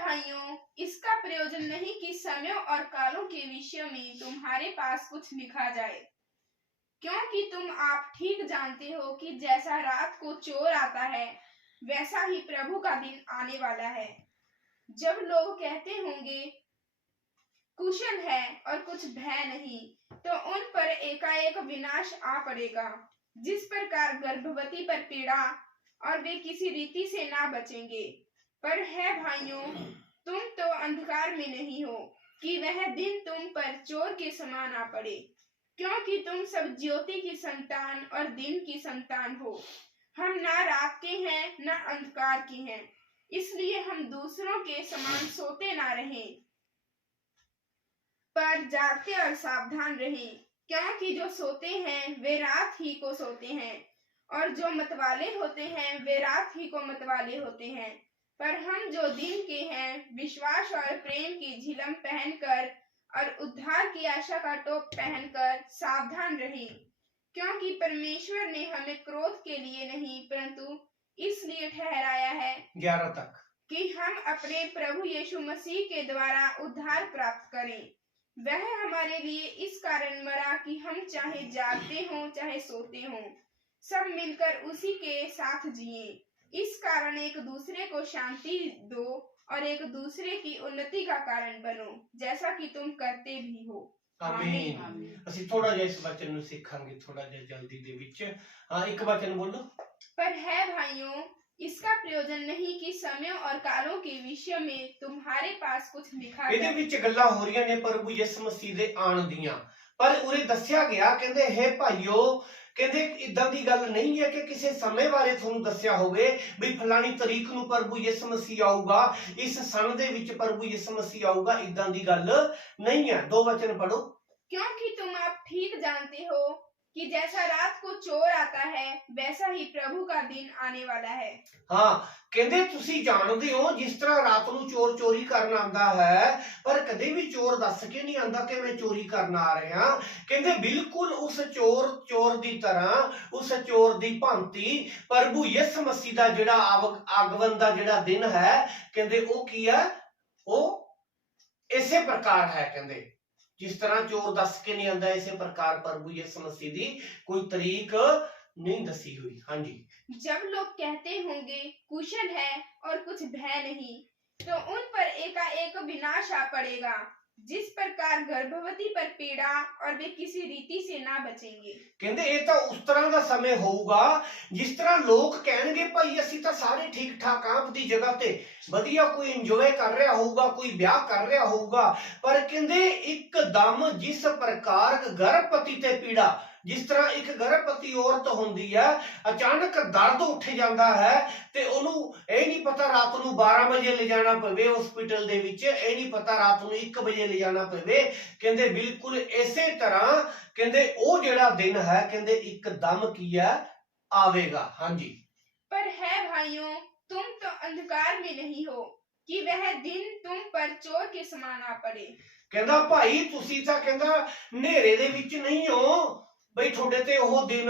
भाइयों, इसका प्रयोजन नहीं कि समयों और कालों के विषय में तुम्हारे पास कुछ लिखा जाए, क्योंकि तुम आप ठीक जानते हो कि जैसा रात को चोर आता है, वैसा ही प्रभु का दिन आने वाला है। जब लोग कहते होंगे कुशल है और कुछ भय नहीं, तो उन पर एकाएक विनाश आ पड़ेगा। जिस प्रकार गर्भवती पर पीड़ा और वे किसी रीति से ना बचेंगे। पर है भाइयों, तुम तो अंधकार में नहीं हो कि वह दिन तुम पर चोर के समान आ पड़े, क्योंकि तुम सब ज्योति की संतान और दिन की संतान हो। हम ना रात के हैं ना अंधकार के हैं, इसलिए हम दूसरों के समान सोते ना रहें, पर जागते और सावधान रहें। क्योंकि जो सोते हैं वे रात ही को सोते हैं, और जो मतवाले होते हैं वे रात ही को मतवाले होते हैं। पर हम जो दिन के हैं, विश्वास और प्रेम की झिलम पहनकर और उद्धार की आशा का टोप पहनकर सावधान रहें। क्योंकि परमेश्वर ने हमें क्रोध के लिए नहीं, परंतु इसलिए ठहराया है 11 तक कि हम अपने प्रभु यीशु मसीह के द्वारा उद्धार प्राप्त करें। वह हमारे लिए इस कारण मरा कि हम चाहे जागते हों चाहे सोते हों, सब मिलकर उसी के साथ जिए। इस कारण एक दूसरे को शांति दो और एक दूसरे की उन्नति का कारण बनो, जैसा कि तुम करते भी हो। आमीन। ਅਸੀਂ ਥੋੜਾ ਜਿਹਾ ਇਸ ਵਚਨ ਨੂੰ ਸਿੱਖਾਂਗੇ, ਥੋੜਾ ਜਿਹਾ ਜਲਦੀ ਦੇ ਵਿੱਚ। ਹਾਂ, ਇੱਕ ਵਚਨ ਬੋਲੋ। पर है भाइयों, इसका प्रयोजन नहीं कि समयों और कालों के विषय में तुम्हारे पास कुछ लिखा ਇਹਦੇ जाए। ਵਿੱਚ ਗੱਲਾਂ ਹੋ ਰਹੀਆਂ ਨੇ ਪ੍ਰਭੂ ਯਿਸੂ ਮਸੀਹ ਦੇ ਆਉਣ ਦੀਆਂ, ਪਰ ਉਰੇ ਦੱਸਿਆ ਗਿਆ, ਕਹਿੰਦੇ ਹੈ ਭਾਈਓ, ਕਹਿੰਦੇ ਇਦਾਂ ਦੀ ਗੱਲ ਨਹੀਂ ਹੈ ਕਿ ਕਿਸੇ ਸਮੇਂ ਬਾਰੇ ਤੁਹਾਨੂੰ ਦੱਸਿਆ ਹੋਵੇ ਵੀ ਫਲਾਣੀ ਤਰੀਕ ਨੂੰ ਪ੍ਰਭੂ ਯਿਸੂ ਮਸੀਹ ਆਊਗਾ, ਇਸ ਸਨ ਦੇ ਵਿੱਚ ਪ੍ਰਭੂ ਯਿਸੂ ਮਸੀਹ ਆਊਗਾ, ਇਦਾਂ ਦੀ ਗੱਲ ਨਹੀਂ ਹੈ। ਦੋ ਵਚਨ ਪੜੋ। क्योंकि तुम आप ठीक जानते हो कि जैसा रात को चोर आता है, वैसा ही प्रभु का दिन आने वाला है। ਹਾਂ, ਕਹਿੰਦੇ ਤੁਸੀਂ ਜਾਣਦੇ ਹੋ ਜਿਸ ਤਰ੍ਹਾਂ ਰਾਤ ਨੂੰ ਚੋਰ ਚੋਰੀ ਕਰਨ ਆਉਂਦਾ ਹੈ, ਪਰ ਕਦੇ ਵੀ ਚੋਰ ਦੱਸ ਕੇ ਨਹੀਂ ਆਉਂਦਾ ਕਿ ਮੈਂ ਚੋਰੀ ਕਰਨ ਆ ਰਿਹਾ। ਕਹਿੰਦੇ ਬਿਲਕੁਲ ਉਸ ਚੋਰ ਦੀ ਤਰ੍ਹਾਂ, ਉਸ ਚੋਰ ਦੀ ਭਾਂਤੀ ਪ੍ਰਭੂ ਯਿਸੂ ਮਸੀਹ ਦਾ ਜਿਹੜਾ ਆਗਮਨ ਦਾ ਜਿਹੜਾ ਦਿਨ ਹੈ, ਕਹਿੰਦੇ ਉਹ ਕੀ ਹੈ, ਉਹ ਇਸੇ ਪ੍ਰਕਾਰ ਹੈ। ਕਹਿੰਦੇ ਜਿਸ ਤਰ੍ਹਾਂ ਚੋਰ ਦੱਸ ਕੇ ਨਹੀਂ ਆਉਂਦਾ, ਇਸੇ ਪ੍ਰਕਾਰ ਪ੍ਰਭੂ ਯਿਸੂ ਮਸੀਹ ਦੀ ਕੋਈ ਤਰੀਕ नहीं दसी हुई। हाँ जी। जब लोग कहते होंगे कुशल है और कुछ भय नहीं, तो उन पर एकाएक विनाश आ पड़ेगा। जिस प्रकार गर्भवती पर पीड़ा और वे किसी रीति से ना बचेंगे। कहते ये तो उस तरह का समय होगा जिस तरह लोग कहेंगे भाई असी तो सारे ठीक ठाक हाँ, अपनी जगह ते वधिया कोई इंजॉय कर रहा होगा, कोई ब्याह कर रहा होगा, पर कहते एकदम जिस प्रकार गर्भवती ते पीड़ा, जिस तरह एक गर्भवती औरत होंदी है, अचानक दर्द उठ जाता है ते ओनू ये नहीं पता रात नू 12 बजे ले जाना पवे हॉस्पिटल दे विच, ये नहीं पता रात नू 1 बजे ले जाना पवे। कहंदे बिल्कुल इसे तरह कहंदे ओ जेड़ा दिन है, कहंदे एकदम की है आवेगा। हाँ जी। पर है भाइयों, तुम तो अंधकार में नहीं हो कि वह दिन तुम पर चोर के समान आ पड़े। कहंदा भाई तुसी तां कहंदा नेरे दे विच नहीं हो बई थोड़े ते ओह दिन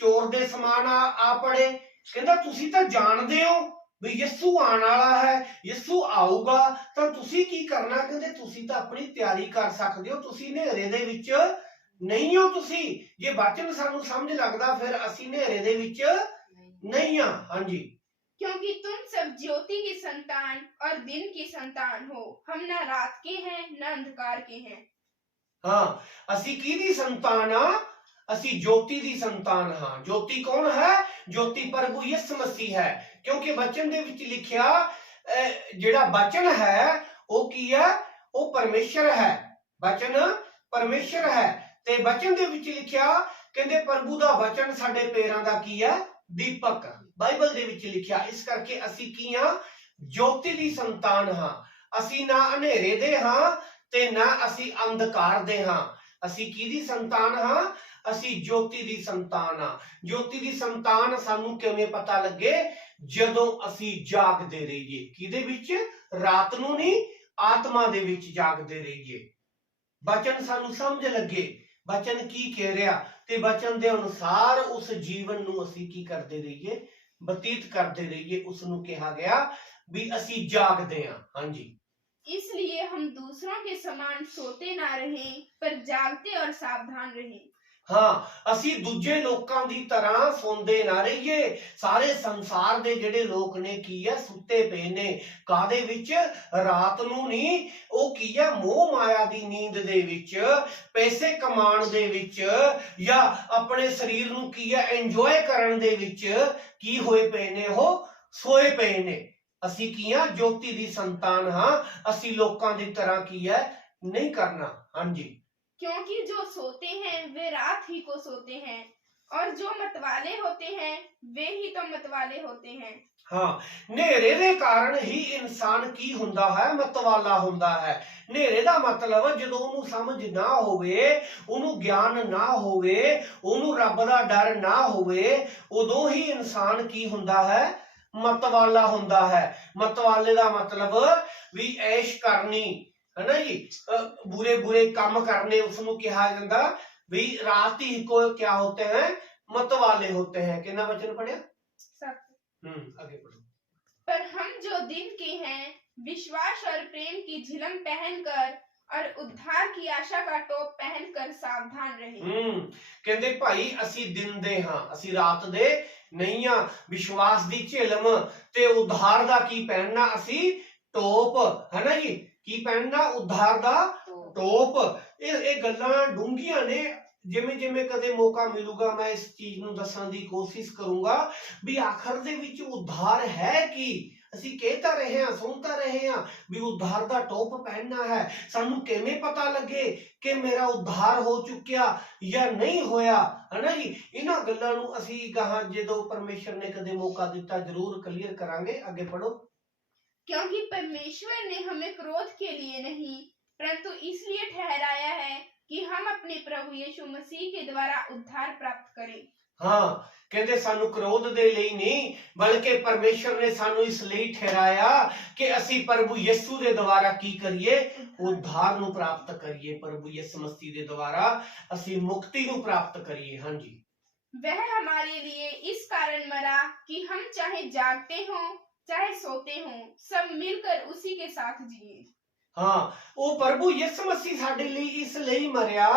चोर दे समान आ पड़े। कहंदा तुसी तां जानदे हो भी यीशु आने वाला है, यीशु आऊगा, तां तुसी की करना, कहंदे तुसी तां अपनी तैयारी कर सकदे हो, तुसी नेरे दे विच नहीं हो। तुसी जे वचन सानू समझ लगदा फिर असी नेरे दे विच नहीं हां। हां जी। क्योंकि तुम सब ज्योति की संतान और दिन की संतान हो। हम ना रात के हैं ना अंधकार के हैं। हाँ, असी की दी संतान आ, असी ज्योति दी संतान हाँ। ज्योति कौन है? ज्योति प्रभु यीशु मसीह है, क्योंकि वचन दे विच लिखिया जेड़ा वचन है वो की है, वो परमेश्वर है। वचन परमेश्वर है ते वचन दे विच लिखिया कहंदे प्रभु दा वचन साडे पैरां दा की है दीपक, बाइबल दे विच लिखिया। इस करके असी की हां? ज्योति दी संतान हां। असी ना अंधेरे दे हां ते ना असी अंधकार दे हां। असी की दी संतान हां? असी ज्योति दी संतान हां। ज्योति दी संतान सानू किवें पता लगे? जदों असी जागदे रहिए। किदे विच? रात नू नहीं, आत्मा दे विच जागदे रहिए। वचन सानू समझ लगे वचन की कह रहा ते वचन दे अनुसार उस जीवन नू असी की करते रहिए, बतीत करते रहिए। उसनू कहा गया भी असी जागदे हां। हाँ जी, इसलिए हम दूसरों के समान सोते ना रहें, पर जागते और सावधान रहें। ਹਾਂ ਅਸੀਂ ਦੂਜੇ ਲੋਕਾਂ ਦੀ ਤਰ੍ਹਾਂ ਸੌਂਦੇ ਨਾ ਰਹੀਏ। ਸਾਰੇ ਸੰਸਾਰ ਦੇ ਜਿਹੜੇ ਲੋਕ ਨੇ ਕੀ ਹੈ, ਸੁੱਤੇ ਪਏ ਨੇ। ਕਾਦੇ ਵਿੱਚ? ਰਾਤ ਨੂੰ ਨਹੀਂ, ਉਹ ਕੀ ਹੈ, ਮੋਹ ਮਾਇਆ ਦੀ ਨੀਂਦ ਦੇ ਵਿੱਚ, ਪੈਸੇ ਕਮਾਉਣ ਦੇ ਵਿੱਚ, ਜਾਂ ਆਪਣੇ ਸਰੀਰ ਨੂੰ ਕੀ ਹੈ, ਇੰਜੋਏ ਕਰਨ ਦੇ ਵਿੱਚ ਕੀ ਹੋਏ ਪਏ ਨੇ, ਉਹ ਸੋਏ ਪਏ ਨੇ। ਅਸੀਂ ਕੀ ਹਾਂ? ਜੋਤੀ ਦੀ ਸੰਤਾਨ ਹਾਂ। ਅਸੀਂ ਲੋਕਾਂ ਦੀ ਤਰ੍ਹਾਂ ਕੀ ਹੈ, ਨਹੀਂ ਕਰਨਾ। ਹਾਂਜੀ, क्योंकि जो सोते हैं वे रात ही को सोते हैं, और जो मतवाले होते हैं वे ही तो मतवाले होते हैं। ਹਾਂ ਹਨੇਰੇ ਦੇ ਕਾਰਨ ਹੀ ਇਨਸਾਨ ਕੀ ਹੁੰਦਾ ਹੈ? ਮਤਵਾਲਾ ਹੁੰਦਾ ਹੈ। ਹਨੇਰੇ ਦਾ ਮਤਲਬ ਜਦੋਂ ਉਹਨੂੰ ਸਮਝ ਨਾ ਹੋਵੇ, ਉਹਨੂੰ ਗਿਆਨ ਨਾ ਹੋਵੇ, ਉਹਨੂੰ ਰੱਬ ਦਾ ਡਰ ਨਾ ਹੋਵੇ, ਉਦੋਂ ਹੀ ਇਨਸਾਨ ਕੀ ਹੁੰਦਾ ਹੈ? ਮਤਵਾਲਾ ਹੁੰਦਾ ਹੈ। ਮਤਵਾਲੇ ਦਾ ਮਤਲਬ ਵੀ ਐਸ਼ ਕਰਨੀ है ना जी, बुरे बुरे काम करने, उसको कहा जाता भी रात ही को क्या होते हैं? मतवाले होते हैं। कितना वचन पढ़िया? आगे पढ़ो। पर हम जो दिन के हैं, विश्वास और प्रेम की झिलम पहनकर और उद्धार की आशा का टोप पहनकर सावधान रहे। कहते भाई ਅਸੀਂ ਦਿਨ ਦੇ ਹਾਂ, ਅਸੀਂ ਰਾਤ ਦੇ ਨਹੀਂ ਆ। ਵਿਸ਼ਵਾਸ ਦੀ ਝਿਲਮ ਤੇ ਉद्धार ਦਾ ਕੀ ਪਹਿਨਣਾ? ਅਸੀਂ ਟੋਪ, ਹੈ ਨਾ ਜੀ। ਕੀ ਪਹਿਨਣਾ? ਉद्धार ਦਾ ਟੋਪ। ਇਹ ਗੱਲਾਂ ਡੂੰਘੀਆਂ ਨੇ। ਜਿਵੇਂ ਜਿਵੇਂ ਕਦੇ ਮੌਕਾ ਮਿਲੂਗਾ ਮੈਂ ਇਸ ਚੀਜ਼ ਨੂੰ ਦੱਸਣ ਦੀ ਕੋਸ਼ਿਸ਼ ਕਰੂੰਗਾ ਵੀ ਆਖਰ ਦੇ ਵਿੱਚ ਉद्धार ਹੈ ਕੀ। ਅਸੀਂ ਕਹਿ ਤਾਂ ਰਹੇ ਹਾਂ, ਸੁਣ ਤਾਂ ਰਹੇ ਹਾਂ ਵੀ ਉद्धार ਦਾ ਟੋਪ ਪਹਿਨਣਾ ਹੈ। ਸਾਨੂੰ ਕਿਵੇਂ ਪਤਾ ਲੱਗੇ ਕਿ ਮੇਰਾ उद्धार ਹੋ ਚੁੱਕਿਆ ਜਾਂ ਨਹੀਂ ਹੋਇਆ, ਹੈ ਨਾ ਜੀ। ਇਹਨਾਂ ਗੱਲਾਂ ਨੂੰ ਅਸੀਂ ਗਾਹਾਂ ਜਦੋਂ ਪਰਮੇਸ਼ਰ ਨੇ ਕਦੇ ਮੌਕਾ ਦਿੱਤਾ ਜ਼ਰੂਰ ਕਲੀਅਰ ਕਰਾਂਗੇ। ਅੱਗੇ ਪੜੋ। क्योंकि परमेश्वर ने हमें क्रोध के लिए नहीं, परंतु इसलिए ठहराया है कि हम अपने प्रभु यीशु मसीह के द्वारा उद्धार प्राप्त करें। हाँ, कहते सानू क्रोध दे ਲਈ नहीं, बल्कि परमेश्वर ने सानू इस ਲਈ ठहराया कि ਅਸੀਂ प्रभु यीशु ਦੇ ਦੁਆਰਾ ਕੀ ਕਰੀਏ? उद्धार ਨੂੰ ਪ੍ਰਾਪਤ ਕਰੀਏ। प्रभु यीशु मसीह ਦੇ ਦੁਆਰਾ ਅਸੀਂ ਮੁਕਤੀ ਨੂੰ ਪ੍ਰਾਪਤ ਕਰੀਏ। हाँ जी, वह हमारे लिए इस कारण मरा कि हम चाहे जागते हों चाहे सोते हों, सब मिलकर उसी के साथ जिए। हाँ, ਉਹ ਪ੍ਰਭੂ ਯਿਸੂ ਮਸੀਹ ਸਾਡੇ ਲਈ ਇਸ ਲਈ ਮਰਿਆ,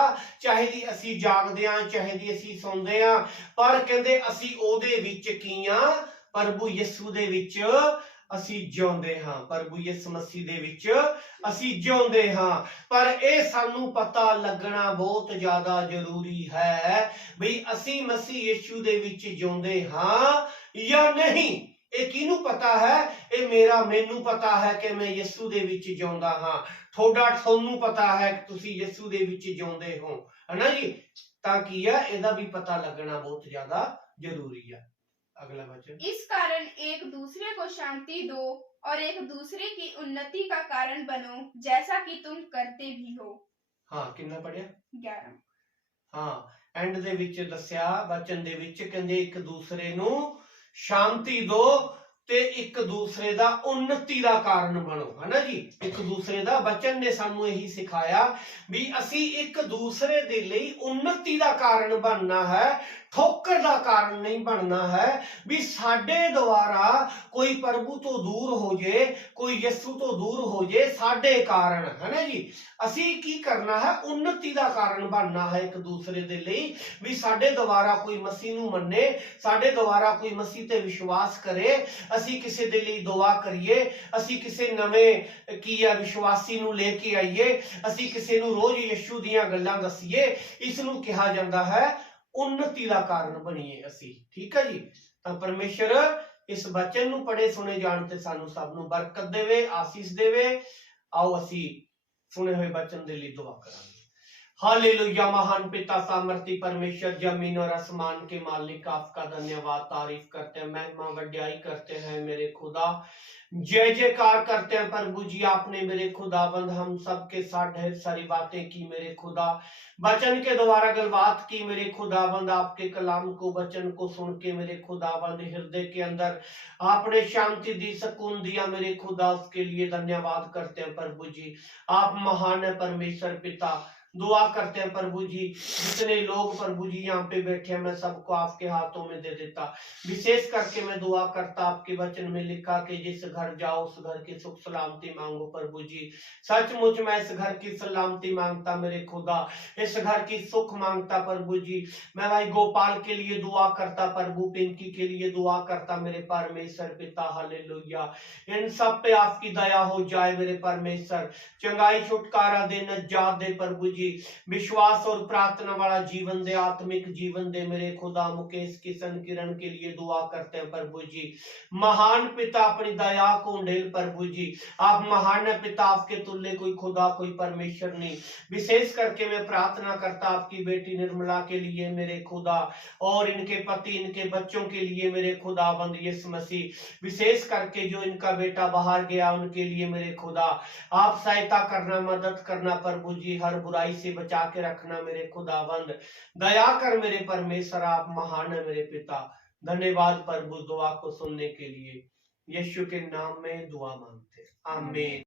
ਚਾਹੇ ਦੀ ਅਸੀਂ ਜਾਗਦੇ ਆਂ, ਚਾਹੇ ਦੀ ਅਸੀਂ ਸੌਂਦੇ ਆਂ, ਪਰ ਕਹਿੰਦੇ ਅਸੀਂ ਉਹਦੇ ਵਿੱਚ ਕੀ ਆਂ? ਪ੍ਰਭੂ ਯਿਸੂ ਦੇ ਵਿੱਚ ਅਸੀਂ ਜਿਉਂਦੇ ਹਾਂ। ਪ੍ਰਭੂ ਯਿਸੂ ਮਸੀਹ ਦੇ ਵਿੱਚ ਅਸੀਂ ਜਿਉਂਦੇ ਹਾਂ। ਪਰ ਇਹ ਸਾਨੂੰ ਪਤਾ ਲੱਗਣਾ ਬਹੁਤ ਜ਼ਿਆਦਾ ਜ਼ਰੂਰੀ ਹੈ ਵੀ ਅਸੀਂ ਮਸੀਹ ਯਿਸੂ ਦੇ ਵਿੱਚ ਜਿਉਂਦੇ ਹਾਂ ਜਾਂ ਨਹੀਂ। ਇਹ ਕਿਹਨੂੰ ਪਤਾ ਹੈ? ਇਹ ਮੈਨੂੰ ਪਤਾ ਹੈ ਕਿ ਮੈਂ ਯਿਸੂ ਦੇ ਵਿੱਚ ਜਿਉਂਦਾ ਹਾਂ। ਤੁਹਾਨੂੰ ਪਤਾ ਹੈ ਕਿ ਤੁਸੀਂ ਯਿਸੂ ਦੇ ਵਿੱਚ ਜਿਉਂਦੇ ਹੋ, ਹੈ ਨਾ ਜੀ। ਤਾਂ ਕੀ ਹੈ? ਇਹਦਾ ਵੀ ਪਤਾ ਲੱਗਣਾ ਬਹੁਤ ਜ਼ਿਆਦਾ ਜ਼ਰੂਰੀ ਹੈ। अगला वचन। इस कारण एक दूसरे को शांति दो और एक दूसरे की उन्नति का कारण बनो, जैसा कि तुम करते भी हो। हाँ, कितना पढ़िया? 11। हाँ, एंड ਦੇ ਵਿੱਚ ਦੱਸਿਆ ਵਚਨ ਦੇ ਵਿੱਚ ਕਹਿੰਦੇ ਇੱਕ ਦੂਸਰੇ ਨੂੰ ਸ਼ਾਂਤੀ ਦੋ ਤੇ ਇੱਕ ਦੂਸਰੇ ਦਾ ਉન્નਤੀ ਦਾ ਕਾਰਨ ਬਣੋ, ਹੈ ਨਾ ਜੀ। ਇੱਕ ਦੂਸਰੇ ਦਾ ਵਚਨ ਨੇ ਸਾਨੂੰ ਇਹੀ ਸਿਖਾਇਆ ਵੀ ਅਸੀਂ ਇੱਕ ਦੂਸਰੇ ਦੇ ਲਈ ਉન્નਤੀ ਦਾ ਕਾਰਨ ਬਣਨਾ ਹੈ, ਠੋਕਰ ਦਾ ਕਾਰਨ ਨਹੀਂ ਬਣਨਾ ਹੈ ਵੀ ਸਾਡੇ ਦੁਆਰਾ ਕੋਈ ਪ੍ਰਭੂ ਤੋਂ ਦੂਰ ਹੋ ਜੇ, ਕੋਈ ਯਿਸੂ ਤੋਂ ਦੂਰ ਹੋ ਜੇ ਸਾਡੇ ਕਾਰਨ, ਹੈ ਨਾ ਜੀ। ਅਸੀਂ ਕੀ ਕਰਨਾ ਹੈ? ਉન્નਤੀ ਦਾ ਕਾਰਨ ਬਣਨਾ ਹੈ ਇੱਕ ਦੂਸਰੇ ਦੇ ਲਈ ਵੀ ਸਾਡੇ ਦੁਆਰਾ ਕੋਈ ਮਸੀਹ ਨੂੰ ਮੰਨੇ, ਸਾਡੇ ਦੁਆਰਾ ਕੋਈ ਮਸੀਹ ਤੇ ਵਿਸ਼ਵਾਸ ਕਰੇ, ਅਸੀਂ ਕਿਸੇ ਦੇ ਲਈ ਦੁਆ ਕਰੀਏ, ਅਸੀਂ ਕਿਸੇ ਨਵੇਂ ਕੀ ਆ ਵਿਸ਼ਵਾਸੀ ਨੂੰ ਲੈ ਕੇ ਆਈਏ, ਅਸੀਂ ਕਿਸੇ ਨੂੰ ਰੋਜ਼ ਯਿਸੂ ਦੀਆਂ ਗੱਲਾਂ ਦੱਸੀਏ। ਇਸ ਨੂੰ ਕਿਹਾ ਜਾਂਦਾ ਹੈ उन्नति का कारण बनीए असी। ठीक है जी। तो परमेश्वर इस वचन नूं पढ़े सुने जानते सानू सब नूं बरकत देवे, आशीष देवे। आओ असी सुने हुए वचन दे लई दुआ करांगे। हालेलुया। महान पिता सामर्थी परमेश्वर, जमीन और आसमान के मालिक, आपका धन्यवाद तारीफ करते हैं, महिमा वड्याई करते हैं मेरे खुदा। जय जयकार करते हैं प्रभु जी। आपने मेरे खुदाबंद हम सबके साथ ढेर सारी बातें की मेरे खुदा, वचन के द्वारा गलबात की मेरे खुदाबंद। आपके कलाम को, वचन को सुन के मेरे खुदाबंद हृदय के अंदर आपने शांति दी, सुकून दिया मेरे खुदा। उसके लिए धन्यवाद करते हैं प्रभु जी। आप महान है परमेश्वर पिता। दुआ करते हैं प्रभु जी, जितने लोग प्रभु जी यहाँ पे बैठे हैं मैं सबको आपके हाथों में दे देता। विशेष करके मैं दुआ करता, आपके वचन में लिखा कि जिस घर जाओ उस घर की सुख सलामती मांगो प्रभु जी। सचमुच मैं इस घर की सलामती मांगता मेरे खुदा, इस घर की सुख मांगता प्रभु जी। मैं भाई गोपाल के लिए दुआ करता प्रभु, पिंकी के लिए दुआ करता मेरे परमेश्वर पिता। हालेलुया, इन सब पे आपकी दया हो जाए मेरे परमेश्वर। चंगाई छुटकारा दे, नजात दे प्रभु जी। विश्वास और प्रार्थना वाला जीवन दे, आत्मिक जीवन दे मेरे खुदा। मुकेश किशन किरण के लिए दुआ करते हैं प्रभु जी। महान पिता अपनी दया को ढेल प्रभु जी, आप महान है पिता, आपके तुल्य कोई खुदा कोई परमेश्वर नहीं। विशेष करके मैं प्रार्थना करता आपकी बेटी निर्मला के लिए मेरे खुदा, और इनके पति इनके बच्चों के लिए मेरे खुदाबंद यीशु मसीह। विशेष करके जो इनका बेटा बाहर गया उनके लिए मेरे खुदा आप सहायता करना, मदद करना प्रभु जी, हर बुराई से बचा के रखना मेरे खुदाबंद। दया कर मेरे परमेश्वर, आप महान है मेरे पिता। धन्यवाद प्रभु दुआ को सुनने के लिए, यीशु के नाम में दुआ मांगते, आमीन।